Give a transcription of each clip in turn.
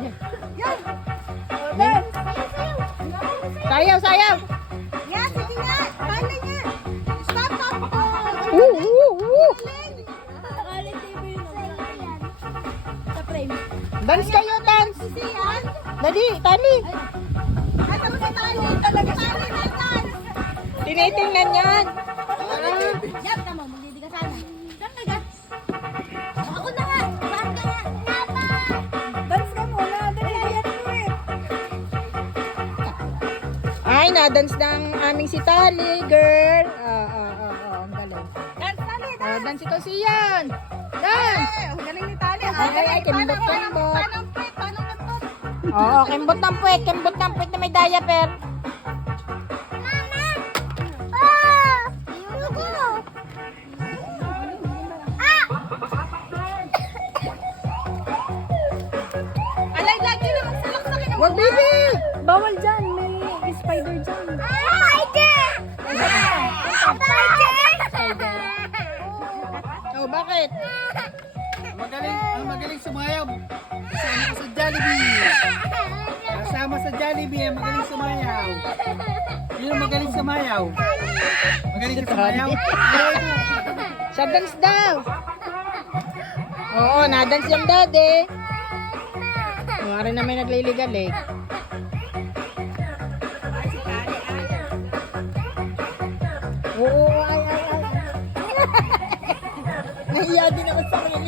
Yan. Sayaw, sayaw. Yan, sige nga. Paano niya? Stop, stop. Nakalit TV yun. Sa frame. Dance kayo, dance. Yan. Dali, tali. Ay, talaga tali. Talaga tali na yan. Tinitingnan yan. Yan ka mo, magdidi ka sana. Saan ka gas? Ako na nga. Saan ka nga? Napa. Dance ka muna. Dali, yan mo eh. Ay, na-dance ng aming si Tali, girl. Ang galing. Dance, tali, dance. Dance ito si Yan. Dance. Ang galing ni Tali. Ay, kimbot, kimbot. Paano pet? Paano pet? Oo, kimbot ng puwet. Kimbot ng puwet na may diaper. Mama! Ah! Ayoko! Ah! Alay, lagi na magsalak sa akin. Wag, baby. Bawal dyan. May spider dyan. Spider! Spider! Oh, bakit? Ang magaling sumayaw. Kasama ko sa Jollibee. Kasama sa Jollibee, ang magaling sumayaw. Yun ang magaling sumayaw. Magaling ka sumayaw. Sa dance daw. Oo, na-dance yung daddy. Mara na may nagliligal eh. Oo, ay. Nahiya din ako sa akin.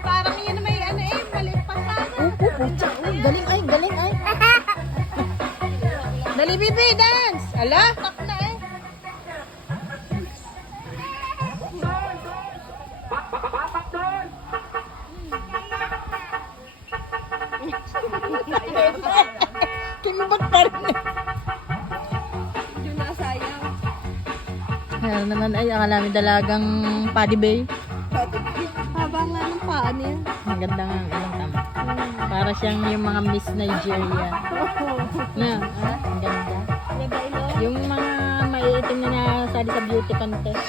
Parang yun na may ano eh, maliit pa sana. Pucha. Galing ay, galing ay. Dali, bibi, dance. Ala? Top na eh. Kimbot pa rin. Yun na sayang. Ayan naman ay, akala namin dalagang Paddy Bay. Haba nga ng paa niya. Ang ganda nga, ilang tama. Para siyang yung mga Miss Nigeria. Na, ang ganda. Ganda ilo. Yung mga maiitim na nasali sa beauty contest.